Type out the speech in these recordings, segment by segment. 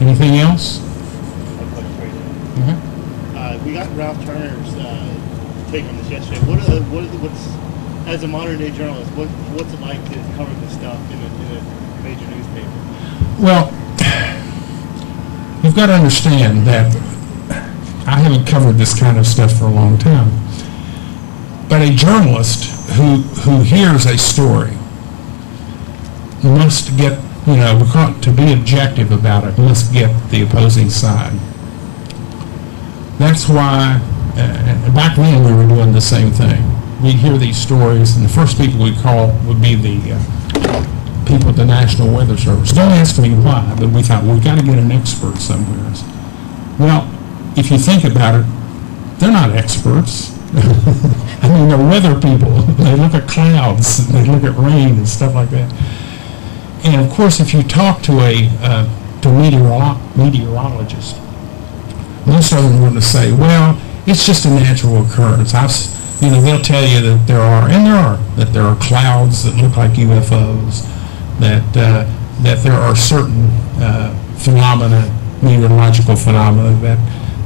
Anything else? We got Ralph Turner's take on this yesterday. What's as a modern day journalist, what's it like to cover this stuff in a major newspaper? Well, you've got to understand that I haven't covered this kind of stuff for a long time. But a journalist who hears a story must get, to be objective about it, must get the opposing side. That's why, back then we were doing the same thing. We'd hear these stories, and the first people we'd call would be the people at the National Weather Service. Don't ask me why, but we thought, we've got to get an expert somewhere. Well, if you think about it, they're not experts. I mean, they're weather people. They look at clouds, they look at rain and stuff like that. And of course, if you talk to a meteorologist, most of them are going to say, well, it's just a natural occurrence. They'll tell you that there are clouds that look like UFOs, that there are certain phenomena, meteorological phenomena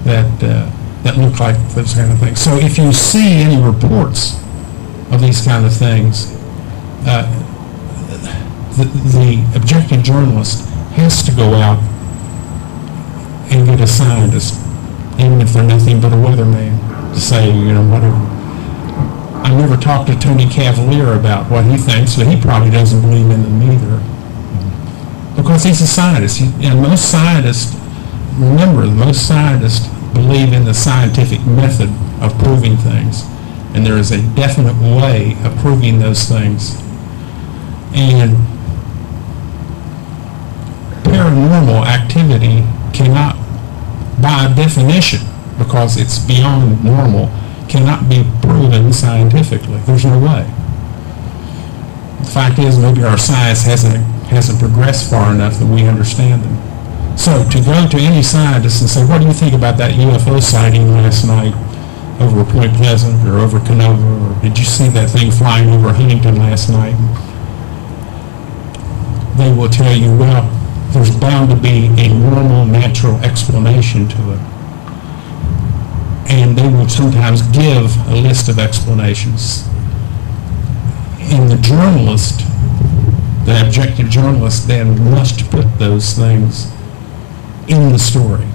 that look like those kind of things. So if you see any reports of these kind of things, the objective journalist has to go out and get a scientist, even if they're nothing but a weatherman, to say, whatever. I never talked to Tony Cavalier about what he thinks, but he probably doesn't believe in them either, because he's a scientist. Most scientists believe in the scientific method of proving things, and there is a definite way of proving those things. And paranormal activity cannot, by definition, because it's beyond normal, cannot be proven scientifically. There's no way. The fact is, maybe our science hasn't progressed far enough that we understand them. So to go to any scientist and say, what do you think about that UFO sighting last night over Point Pleasant or over Canova, or did you see that thing flying over Huntington last night? They will tell you, well, there's bound to be a normal, natural explanation to it. And they will sometimes give a list of explanations. And the journalist, the objective journalist, then must put those things in the story.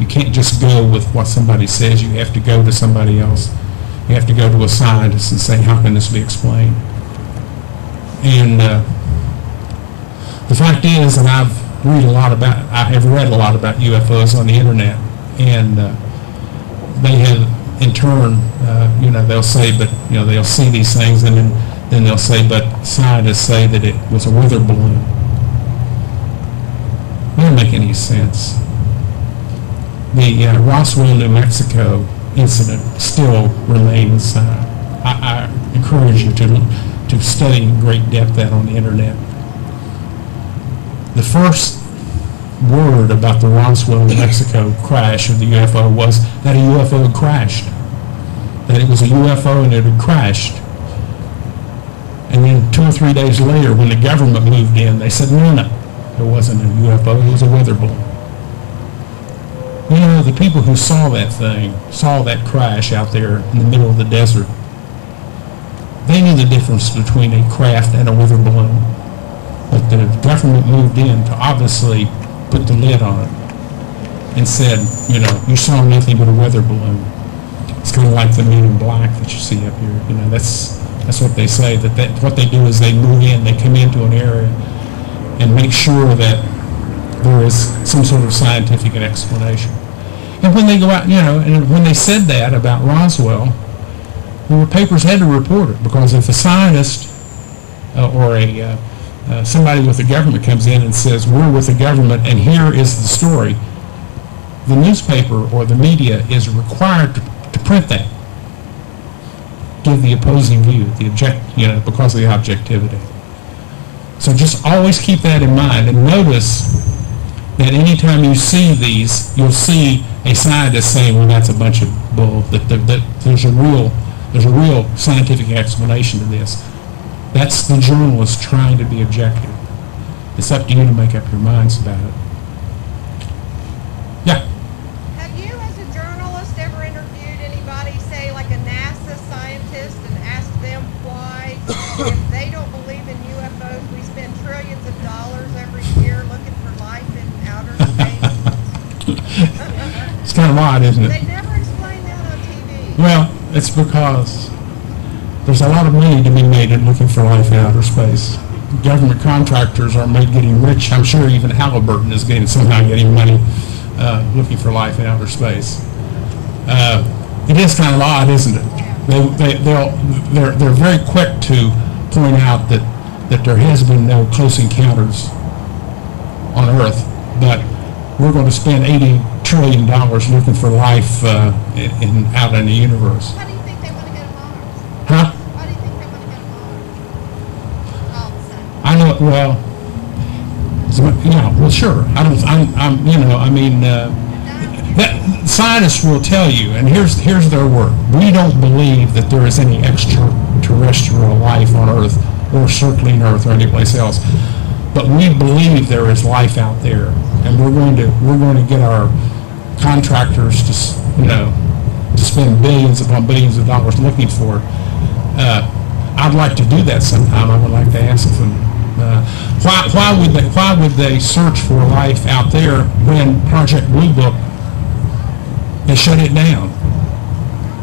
You can't just go with what somebody says. You have to go to somebody else. You have to go to a scientist and say, how can this be explained? And the fact is, and I have read a lot about UFOs on the internet, and they have, in turn, they'll say, but they'll see these things, and then they'll say, but scientists say that it was a weather balloon. It doesn't make any sense. The Roswell, New Mexico incident still remains. I encourage you to study in great depth that on the internet. The first word about the Roswell, New Mexico crash of the UFO was that a UFO had crashed. That it was a UFO and it had crashed. And then 2 or 3 days later, when the government moved in, they said, no, it wasn't a UFO, it was a weather balloon. The people who saw that thing, saw that crash out there in the middle of the desert, they knew the difference between a craft and a weather balloon. But the government moved in to obviously put the lid on it and said, you saw nothing but a weather balloon. It's kind of like the Men in Black that you see up here. That's what they say. What they do is they move in, they come into an area and make sure that there is some sort of scientific explanation. And when they go out, and when they said that about Roswell, the papers had to report it, because if a scientist or somebody with the government comes in and says, we're with the government and here is the story, the newspaper or the media is required to print that, give the opposing view, because of the objectivity. So just always keep that in mind, and notice that anytime you see these, you'll see a scientist saying, well, that's a bunch of bull, that there's a real scientific explanation to this. That's the journalist trying to be objective. It's up to you to make up your minds about it. of odd, isn't it? They never explain that on TV. Well, it's because there's a lot of money to be made in looking for life in outer space. Government contractors are made getting rich. I'm sure even Halliburton is somehow getting money looking for life in outer space. It is kind of odd, isn't it? They're very quick to point out that there has been no close encounters on Earth, but we're going to spend $80 trillion looking for life out in the universe. How do you think they want to go to Mars? Huh? Why do you think they want to go to Mars? All of a sudden. I know. Well, yeah. Well, sure. That scientists will tell you, and here's their word. We don't believe that there is any extraterrestrial life on Earth or circling Earth or anyplace else, but we believe there is life out there, and we're going to get our contractors to spend billions upon billions of dollars looking for it. I'd like to do that sometime. I would like to ask them. Why would they search for life out there when Project Blue Book, they shut it down,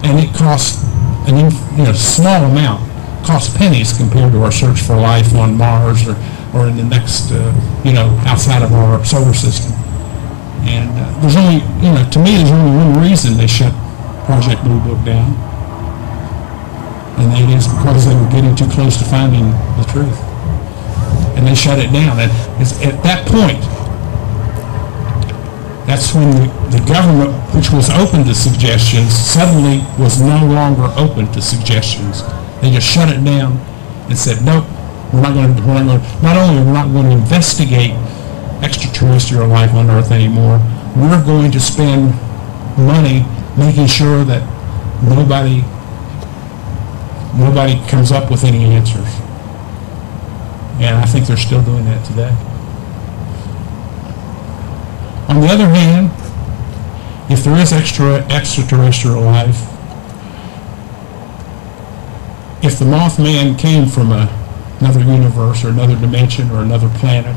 and it costs a small amount, costs pennies compared to our search for life on Mars or in the next outside of our solar system. And there's only to me there's only one reason they shut Project Blue Book down, and that is because they were getting too close to finding the truth, and they shut it down. And it's at that point. That's when the government, which was open to suggestions, suddenly was no longer open to suggestions. They just shut it down and said, nope, not only we're not going to investigate extraterrestrial life on Earth anymore, we're going to spend money making sure that nobody comes up with any answers. And I think they're still doing that today. On the other hand, if there is extraterrestrial life, if the Mothman came from another universe or another dimension or another planet,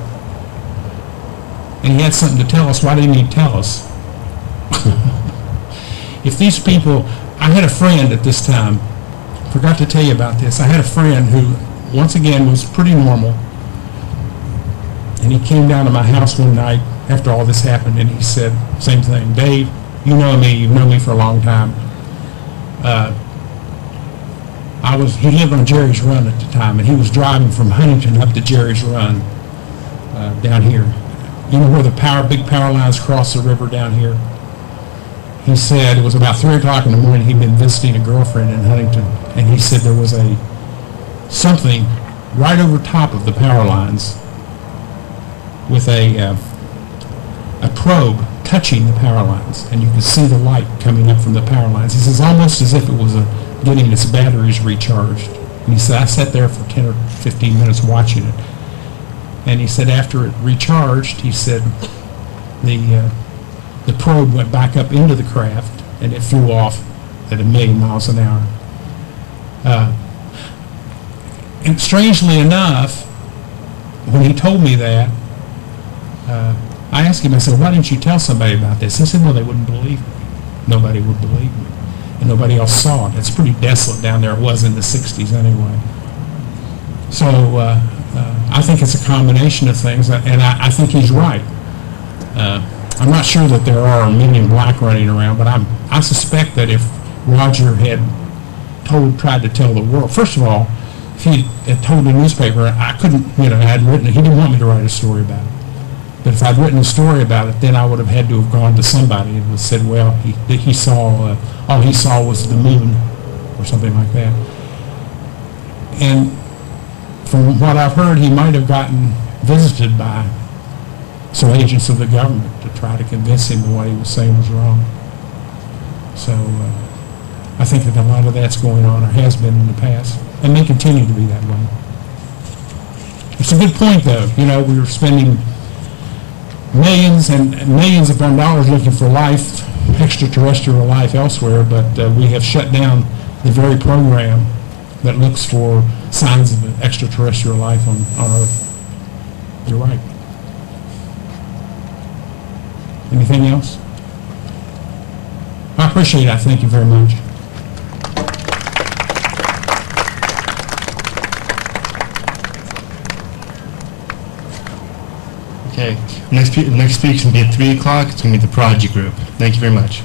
and he had something to tell us, why didn't he tell us? If these people, I had a friend at this time, forgot to tell you about this, I had a friend who, once again, was pretty normal, and he came down to my house one night after all this happened, and he said, same thing, Dave, you know me, you've known me for a long time. He lived on Jerry's Run at the time, and he was driving from Huntington up to Jerry's Run down here. You know where the big power lines cross the river down here? He said it was about 3 o'clock in the morning. He'd been visiting a girlfriend in Huntington, and he said there was something right over top of the power lines with a probe touching the power lines, and you could see the light coming up from the power lines. He says almost as if it was getting its batteries recharged. And he said I sat there for 10 or 15 minutes watching it, and he said after it recharged, he said the probe went back up into the craft and it flew off at 1,000,000 miles an hour. And strangely enough, when he told me that, I asked him, I said, why didn't you tell somebody about this? He said, well, they wouldn't believe me. Nobody would believe me. And nobody else saw it. It's pretty desolate down there. It was in the 60s anyway. So I think it's a combination of things, and I think he's right. I'm not sure that there are Men in Black running around, but I suspect that if Roger had tried to tell the world, first of all, if he had told the newspaper, I couldn't, he didn't want me to write a story about it. But if I'd written a story about it, then I would have had to have gone to somebody and said, well, he saw, all he saw was the moon, or something like that. And from what I've heard, he might have gotten visited by some agents of the government to try to convince him that what he was saying was wrong. So I think that a lot of that's going on, or has been in the past, and may continue to be that way. It's a good point, though. We were spending millions and millions upon dollars looking for life, extraterrestrial life elsewhere, but we have shut down the very program that looks for signs of extraterrestrial life on Earth. You're right. Anything else? I appreciate it. Thank you very much. Okay, next speaker is going to be at 3 o'clock. It's going to be the Prodigy Group. Thank you very much.